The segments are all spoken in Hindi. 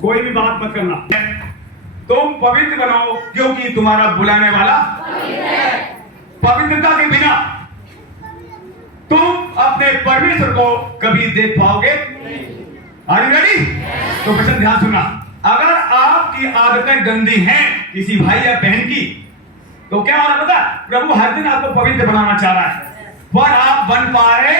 कोई भी बात मत करना। तुम पवित्र बनो क्योंकि तुम्हारा बुलाने वाला पवित्रता के बिना तुम अपने परमेश्वर को कभी देख पाओगे। Are you ready? तो वचन ध्यान सुनना। अगर आपकी आदतें गंदी हैं किसी भाई या बहन की, तो क्या हो रहा पता? प्रभु हर दिन आपको पवित्र बनाना चाह रहा है, पर आप बन पा रहे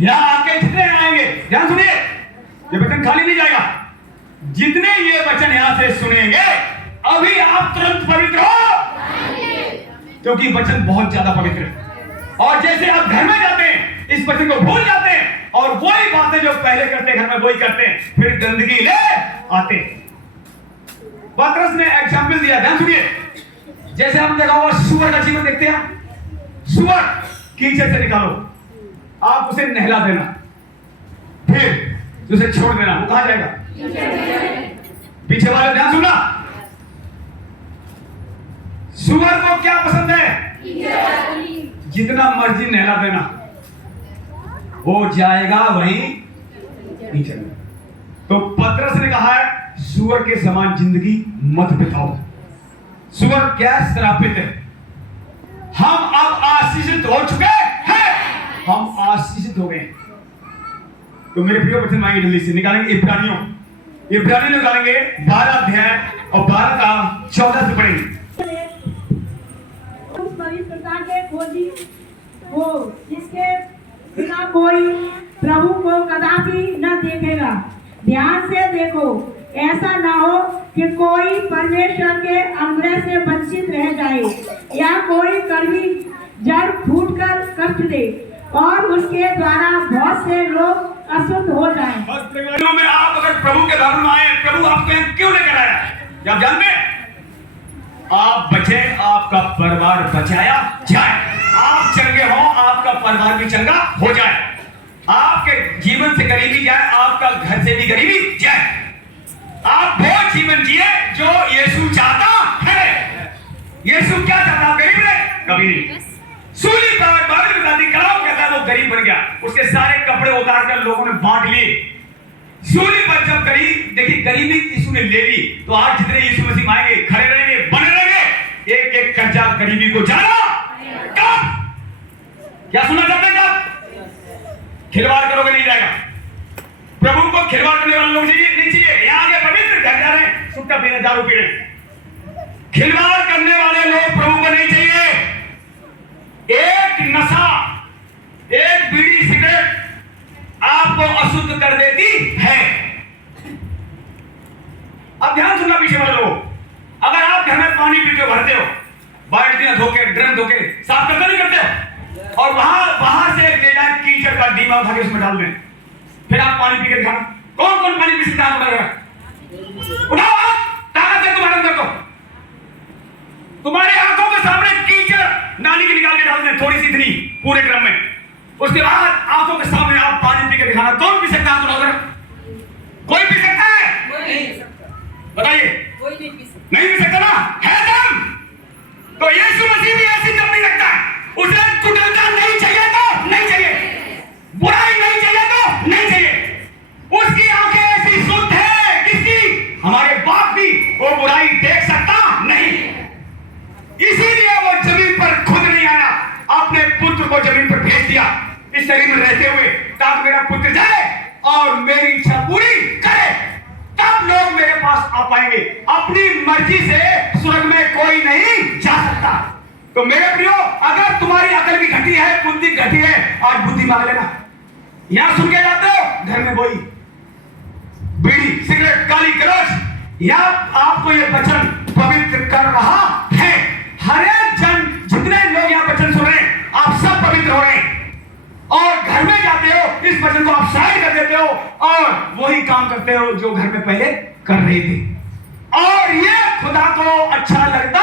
या आके जितने आएंगे, ध्यान सुनिए, ये वचन खाली नहीं जाएगा। जितने ये वचन यहां से सुनेंगे अभी आप तुरंत पवित्र हो, क्योंकि वचन बहुत ज्यादा पवित्र है। और जैसे आप घर में जाते हैं इस वचन को भूल जाते हैं और वही बातें जो पहले करते हैं घर में वही करते हैं, फिर गंदगी ले आते हैं। पतरस ने एग्जाम्पल दिया, ध्यान सुनिए। जैसे हम देखा होगा सुअर का जीवन देखते हैं, सुअर कीचड़ से निकालो, आप उसे नहला देना, फिर उसे छोड़ देना, वो कहां जाएगा? पीछे वाले ध्यान सुनना। सुअर को क्या पसंद है? जितना मर्जी नहला देना, वो जाएगा वहीं कीचड़ में। तो पतरस ने कहा है सुअर के समान जिंदगी मत बिताओ। सुअर क्या श्रापित है। हम अब आशीषित हो चुके हैं, हम आशीषित हो गए। तो मेरे प्रिय वचन मांगे जल्दी से निकालेंगे इब्रानियों निकालेंगे 12 अध्याय और 12 का 14 से पढ़ेंगे। उस पवित्रता के खोजी हो जिसके बिना कोई प्रभु को कदापि न देखेगा। ध्यान से देखो, ऐसा ना हो कि कोई परमेश्वर के अनुग्रह से वंचित रह जाए या कोई कड़वी जड़ फूटकर कष्ट दे और उसके द्वारा बहुत से लोग अशुद्ध हो जाएं। में आप अगर प्रभु के घर में आए, प्रभु आपको यहाँ क्यों लेकर आया? आप जानते हैं? आप बचे, आपका परिवार बचाया जाए, आप चंगे हो, आपका परिवार भी चंगा हो जाए, आपके जीवन से गरीबी जाए, आपका घर से भी गरीबी जाए, आप वो जीवन जिए जो यीशु चाहता है। यीशु क्या चाहता? गरीब रहे? कभी नहीं। सूली पर बाइबल बताती कलाम कहता है वो गरीब बन गया, उसके सारे कपड़े उतार कर लोगों ने बांट लिए। सूली पर जब गरीब, देखिए गरीबी यीशु ने ले ली, तो आज जितने यीशु मसीह आएंगे, खड़े रहेंगे, बने रहेंगे, एक एक कर्जा गरीबी को जाना। कब? क्या सुना चाहते हैं? कब? खिलवाड़ करोगे नहीं जाएगा। प्रभु को खिलवाड़ करने वाले लोग नहीं चाहिए। यहाँ आगे पवित्र घर जा रहे हैं, सुट्टा पीने दारू पी रहे हैं। खिलवाड़ करने वाले लोग प्रभु को नहीं चाहिए। एक नशा, एक बीड़ी सिगरेट आपको अशुद्ध कर देती है। अब ध्यान सुनना पीछे वाले लोग, अगर आप घर में पानी पी के भरते हो, बाल्टियां धोके, ड्रम धोके, साफ करते नहीं करते, और बाहर से एक ले जाए कीचड़ का डीबा उठा के उसमें डाल दें, फिर आप पानी पी के दिखाना। कौन कौन पानी पी सकता है? उठाओ हाथ, ताकत है तुम्हारे अंदर को। तुम्हारे आंखों के सामने कीचड़ नाली की निकाल के डाल दें, थोड़ी सी इतनी पूरे ड्रम में, उसके बाद आंखों के सामने आप पानी पी के दिखाना। कौन पी सकता है? कोई पी सकता है? बताइए। नहीं पी सकता ना? है दम। तो यीशु मसीह भी ऐसी दम नहीं रखता है। उसे कुटिलता नहीं चाहिए तो नहीं चाहिए, बुराई नहीं चाहिए तो नहीं चाहिए। उसकी आंखें ऐसी शुद्ध है, किसकी? हमारे बाप की, वो बुराई देख सकता नहीं। इसीलिए वो जमीन पर खुद नहीं आया, अपने पुत्र को जमीन पर भेज दिया इस शरीर में रहते हुए, ताकि मेरा पुत्र जाए और मेरी इच्छा पूरी करे, तब लोग मेरे पास आ पाएंगे। अपनी मर्जी से स्वर्ग में कोई नहीं जा सकता। तो मेरे प्रियो, अगर तुम्हारी अकल भी घटी है, बुद्धि घटी है, आज बुद्धि मांग लेना। यहां सुन के जाते हो, घर में वही बीड़ी सिगरेट काली कलश, या आपको ये वचन पवित्र कर रहा है। हर एक जन, जितने लोग यहाँ वचन सुन रहे हैं, आप सब पवित्र हो रहे हैं, और घर में जाते हो, इस वचन को आप शायद कर देते हो और वही काम करते हो जो घर में पहले कर रहे थे, और ये खुदा को अच्छा लगता।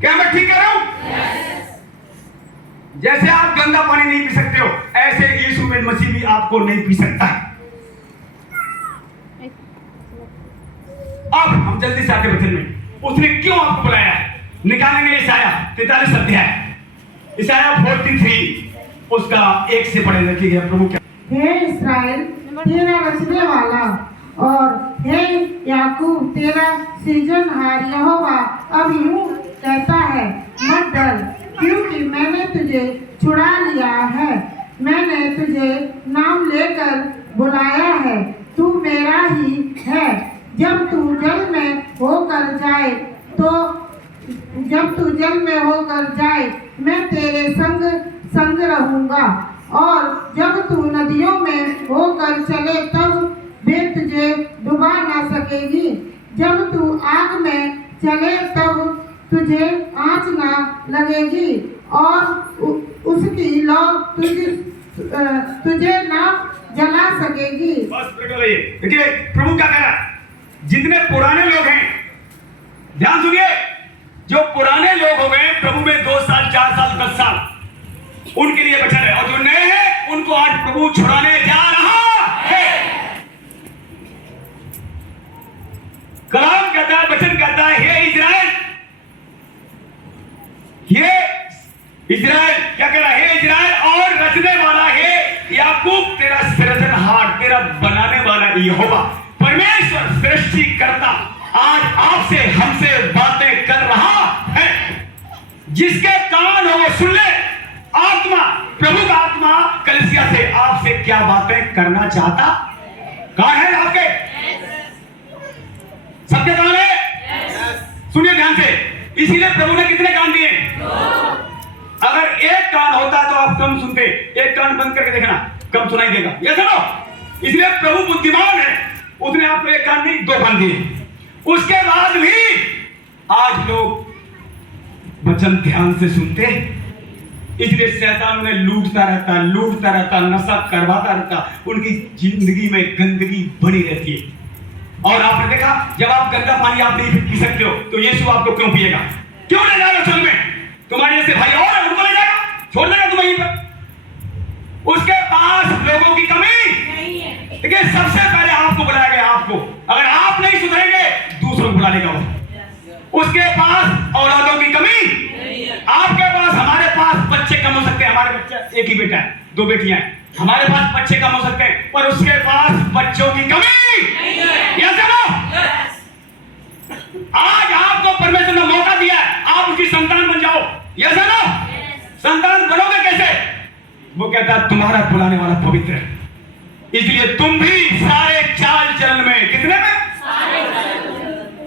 क्या मैं ठीक कह रहा हूं? जैसे आप गंदा पानी नहीं पी सकते हो, ऐसे यीशु मसीह भी आपको नहीं पी सकता है। अब हम जल्दी से आगे वचन में, उसने क्यों आपको बुलाया है? निकालेंगे इसाया 43 अध्याय, इसाया 43 उसका एक से पढ़े रखी गया प्रभु क्या हे इस्राएल तेरा रचने वाला और हे याकूब तेरा सृजनहार यहोवा अब यूं कहता है, मत डर, क्योंकि मैंने तुझे छुड़ा लिया है, मैंने तुझे नाम लेकर बुलाया है, तू मेरा ही है। जब तू जल में होकर जाए मैं तेरे संग रहूंगा, और जब तू नदियों में होकर चले तब वे तुझे डुबा ना सकेगी, जब तू आग में चले तब तुझे आँच ना लगेगी, और उसकी लौ तुझे ना जला सकेगी। बस देखिए प्रभु क्या कह रहा है, जितने पुराने लोग हैं, ध्यान सुनिए, जो पुराने लोग हो गए प्रभु में 2 साल 4 साल 10 साल, उनके लिए वचन है, और जो नए हैं उनको आज प्रभु छुड़ाने जा रहा है। कलाम कहता है, वचन कहता है, हे इजराइल, ये इजराइल क्या कह रहा है, हे इजराइल और रचने वाला है याकूब तेरा सृजनहार, तेरा बनाने वाला यहोवा परमेश्वर सृष्टिकर्ता आज आपसे हमसे बातें कर रहा है। जिसके कान हो वो सुन ले। आत्मा, प्रभु का आत्मा कलीसिया से आपसे क्या बातें करना चाहता। कान है आपके, सबके कान है, सुनिए ध्यान से। इसीलिए प्रभु ने कितने कान दिए? अगर एक कान होता तो आप कम सुनते, एक कान बंद करके देखना कम सुनाई देगा, ये सुनो। इसलिए प्रभु बुद्धिमान है, उसने आपको एक कान नहीं 2 कान दिए। उसके बाद भी आज लोग वचन ध्यान से सुनते, इसलिए शैतान में लूटता रहता, नशा करवाता रहता, उनकी जिंदगी में गंदगी बनी रहती है। और आपने देखा, जब आप गंदा पानी आप नहीं पी सकते हो तो यीशु आपको क्यों पिएगा? क्यों ले जाएगा चल में? तुम्हारे जैसे भाई और है, उनको ले जाएगा, छोड़ देगा तुम्हें यहीं पर। उसके पास लोगों की कमी नहीं है। देखिए सबसे पहले आपको बुलाया गया, आपको। अगर आप नहीं सुधरेंगे दूसरों को बुला लेगा वो। उसके पास औलादों की कमी नहीं है। आपके पास, हमारे पास बच्चे कम हो सकते हैं, हमारे बच्चे एक ही बेटा है, 2 बेटियां हैं, हमारे पास बच्चे कम हो सकते हैं, पर उसके पास बच्चों की कमी नहीं है। यह सुनो, आज आपको परमेश्वर ने मौका दिया है, आप उसकी संतान बन जाओ। यह सुनो, संतान बनोगे कैसे? वो कहता है तुम्हारा बुलाने वाला पवित्र है, इसलिए तुम भी सारे चाल चलन में, कितने में?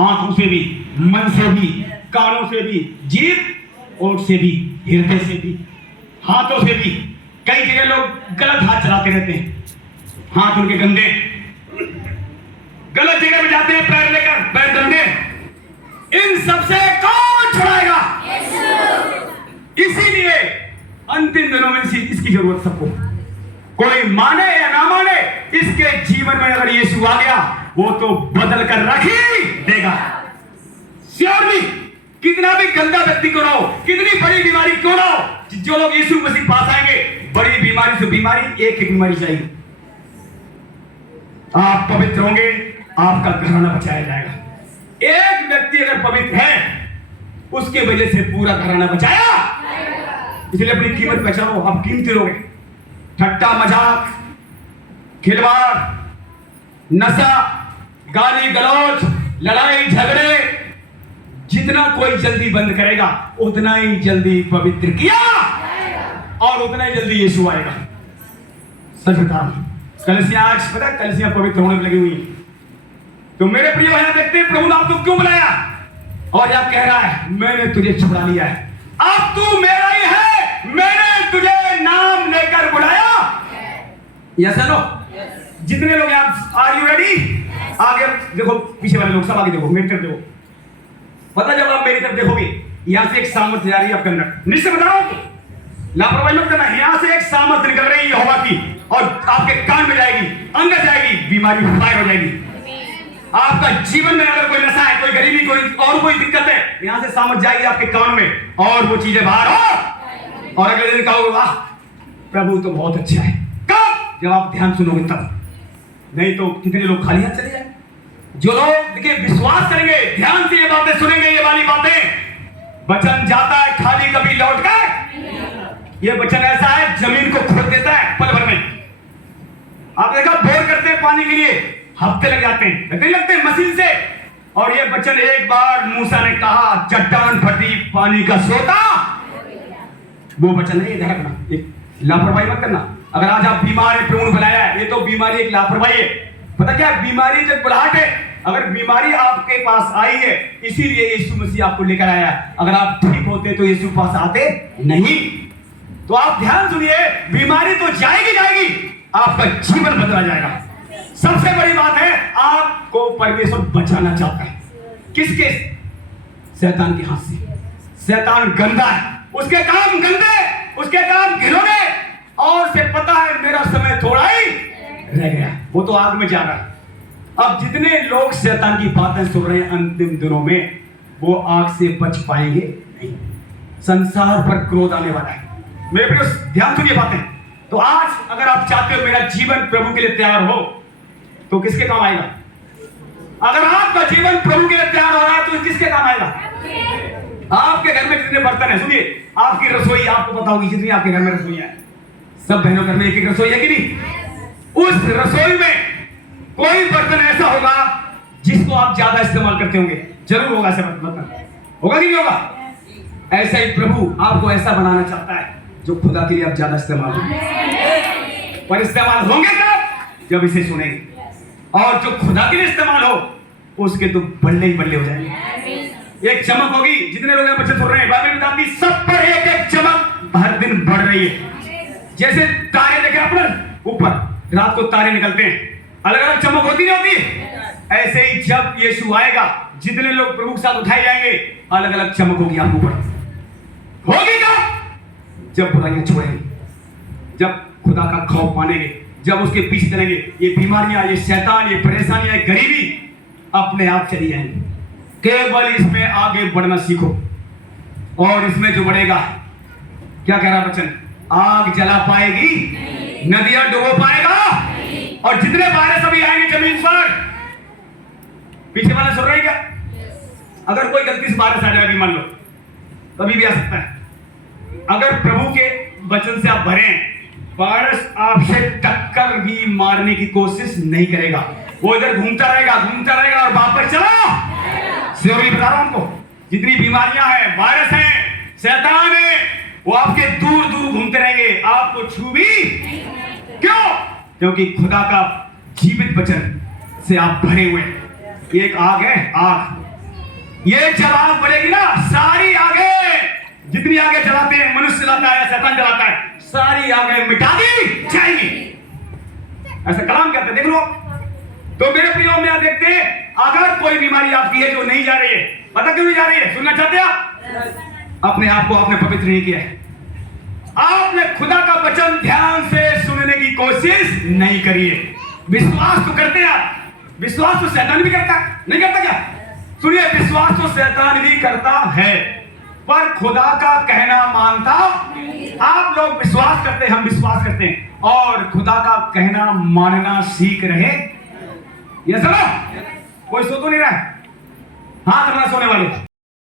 आंखों से भी, मन से भी, कानों से भी, जीभ ओठ से भी, हृदय से भी, हाथों से भी। कई जगह लोग गलत हाथ चलाते रहते हैं, हाथ उनके गंदे, गलत जगह पे जाते हैं पैर लेकर, पैर गंदे। इन सबसे कौन छुड़ाएगा? इसीलिए अंतिम दिनों में इसकी जरूरत सबको, कोई माने या ना माने, इसके जीवन में अगर यीशु आ गया वो तो बदल कर रख ही देगा। श्योरली, कितना भी गंदा व्यक्ति क्यों ना हो, कितनी बड़ी बीमारी क्यों ना हो, जो लोग यीशु मसीह पास आएंगे, बड़ी बीमारी से बीमारी, एक ही बीमारी चाहिए, आप पवित्र होंगे, आपका घराना बचाया जाएगा। एक व्यक्ति अगर पवित्र है उसके वजह से पूरा घराना बचाया। इसलिए अपनी कीमत पहचानो, आप कीमती लोग हैं। ठट्टा मजाक, खिलवाड़, नशा, गाली गलौज, लड़ाई झगड़े, जितना कोई जल्दी बंद करेगा उतना ही जल्दी पवित्र किया और उतना ही जल्दी यीशु आएगा। सच बता रहा हूं, कलीसियां आज पता है कलीसियां पवित्र होने में लगी हुई है। तो मेरे प्रिय भाई देखते हैं प्रभु ने आपको क्यों बुलाया, और आप कह रहा है मैंने तुझे छुड़ा लिया है, अब तू मेरा ही है, मैंने तुझे नाम लेकर बुलाया। यस नो, जितने लोग आप, आर यू रेडी? आगे देखो, पीछे वाले लोग सब आगे देखो, मेरी तरफ देखो। पता जब आप मेरी तरफ देखोगे, यहां से एक सामर्थ्य जा रही है आपके अंदर, निश्चय बता रहा हूं, लापरवाही मत करना। यहां से एक सामर्थ्य निकल रही है यहोवा की, और आपके कान में जाएगी, अंदर जाएगी, बीमारी फायर हो जाएगी। आपका जीवन में अगर कोई नशा है, कोई गरीबी, कोई और कोई दिक्कत है, यहां से सामर्थ जाएगी आपके कान में और वो चीजें बाहर हो, और अगले दिन कहोगे वाह प्रभु तो बहुत अच्छा है। कब? जब आप ध्यान सुनोगे तब। नहीं तो कितने लोग खाली हाथ चले जाए। जो लोग देखिए विश्वास करेंगे, ध्यान से ये बातें सुनेंगे, ये वाली बातें, वचन जाता है खाली, कभी लौट कर ये वचन ऐसा है, जमीन को खोद देता है पल भर में। आप देखा, बोर करते हैं पानी के लिए, हफ्ते लग जाते हैं, लगते हैं मशीन से। और ये वचन एक बार मूसा ने कहा, चट्टान फटी, पानी का सोता। वो वचन है, ध्यान रखना, एक लापरवाही मत करना। अगर आज आप बीमार है, प्रभु ने बुलाया है, ये तो बीमारी एक लापरवाही है। पता क्या, बीमारी जब बुलाहट है। अगर बीमारी आपके पास आई है, इसीलिए यीशु मसीह आपको लेकर आया। अगर आप ठीक होते तो यीशु के पास आते नहीं। तो आप ध्यान सुनिए, बीमारी तो जाएगी, आपका जीवन बदला जाएगा। सबसे बड़ी बात है, आपको परमेश्वर बचाना चाहता है। किसके? शैतान के हाथ से। शैतान गंदा है, उसके काम गंदे, उसके काम घिनौने, और उसे पता है मेरा समय थोड़ा ही रह गया, वो तो आग में जा रहा है। अब जितने लोग शैतान की बातें सुन रहे हैं अंतिम दिनों में, वो आग से बच पाएंगे नहीं। संसार पर क्रोध आने वाला है। मेरे प्रिय, ध्यान सुनिए बातें। तो आज अगर आप चाहते हो मेरा जीवन प्रभु के लिए तैयार हो, तो किसके काम आएगा? अगर आपका जीवन प्रभु के लिए तैयार हो रहा है, तो किसके काम आएगा? आपके घर में जितने बर्तन है, सुनिए, आपकी रसोई आपको पता होगी, जितनी आपके घर में रसोई है, सब बहनों घर में एक एक रसोई है कि नहीं? उस रसोई में कोई बर्तन ऐसा होगा जिसको आप ज्यादा इस्तेमाल करते होंगे, जरूर होगा ऐसा बर्तन, होगा कि नहीं होगा? ऐसा ही प्रभु आपको ऐसा बनाना चाहता है जो खुदा के लिए आप ज्यादा इस्तेमाल होंगे। पर इस्तेमाल होंगे कब? जब इसे सुनेंगे। और जो खुदा के लिए इस्तेमाल हो, उसके तो बल्ले ही बल्ले हो जाएंगे। एक चमक होगी, जितने लोग बच्चे सुन रहे हैं, बाइबल बताती है, सब पर एक एक चमक हर दिन बढ़ रही है। जैसे तारे देखे आपने ऊपर, रात को तारे निकलते हैं, अलग अलग चमक होती नहीं होती? ऐसे ही जब यीशु आएगा, जितने लोग प्रभु के साथ उठाए जाएंगे, अलग अलग चमक होगी आपके ऊपर। होगी कब? जब बुराइयां छोड़ेंगे, जब खुदा का खौफ मानेंगे, जब उसके पीछे चलेंगे, ये बीमारियां, ये शैतान, ये परेशानियां, ये गरीबी अपने आप चली जाएंगी। केवल इसमें आगे बढ़ना सीखो, और इसमें जो बढ़ेगा, क्या कह रहा वचन? आग जला पाएगी, नदियां डुबो पाएगा, और जितने वायरस अभी आएंगे जमीन पर, पीछे वाले सुन रहे हैं क्या? अगर कोई गलती से वायरस आ जाए, अभी मान लो, तभी भी आ सकता है। अगर प्रभु के वचन से आप भरे, वायरस आपसे टक्कर भी मारने की कोशिश नहीं करेगा। वो इधर घूमता रहेगा और वापस चला। सिर्फ बता रहा हूं आपको, जितनी बीमारियां हैं, वायरस हैं, शैतान है, वो आपके दूर दूर घूमते रहेंगे, आपको छू भी। क्यों? क्योंकि खुदा का जीवित वचन से आप भरे हुए हैं। ये एक आग है, आग। ये जब आग बढ़ेगी ना, सारी आगे, जितनी आगे जलाते हैं, मनुष्य जलाता है, शैतान जलाता है, सारी आगे मिटा दी जाएगी। ऐसा कलाम कहते हैं, देख लो। तो मेरे प्रियो में आप देखते हैं, अगर कोई बीमारी आपकी है जो नहीं जा रही है, पता क्यों नहीं जा रही है? सुनना चाहते हैं आप? अपने आप को आपने पवित्र नहीं किया है। आपने खुदा का वचन ध्यान से सुनने की कोशिश नहीं करी है। विश्वास तो करते हैं आप, विश्वास तो शैतान भी करता है, नहीं करता क्या? सुनिए, विश्वास तो शैतान भी करता है, पर खुदा का कहना मानता। आप लोग विश्वास करते हैं, हम विश्वास करते हैं, और खुदा का कहना मानना सीख रहे। ये सब कोई सो तो नहीं रहा है? हाथ अपना सोने वाले।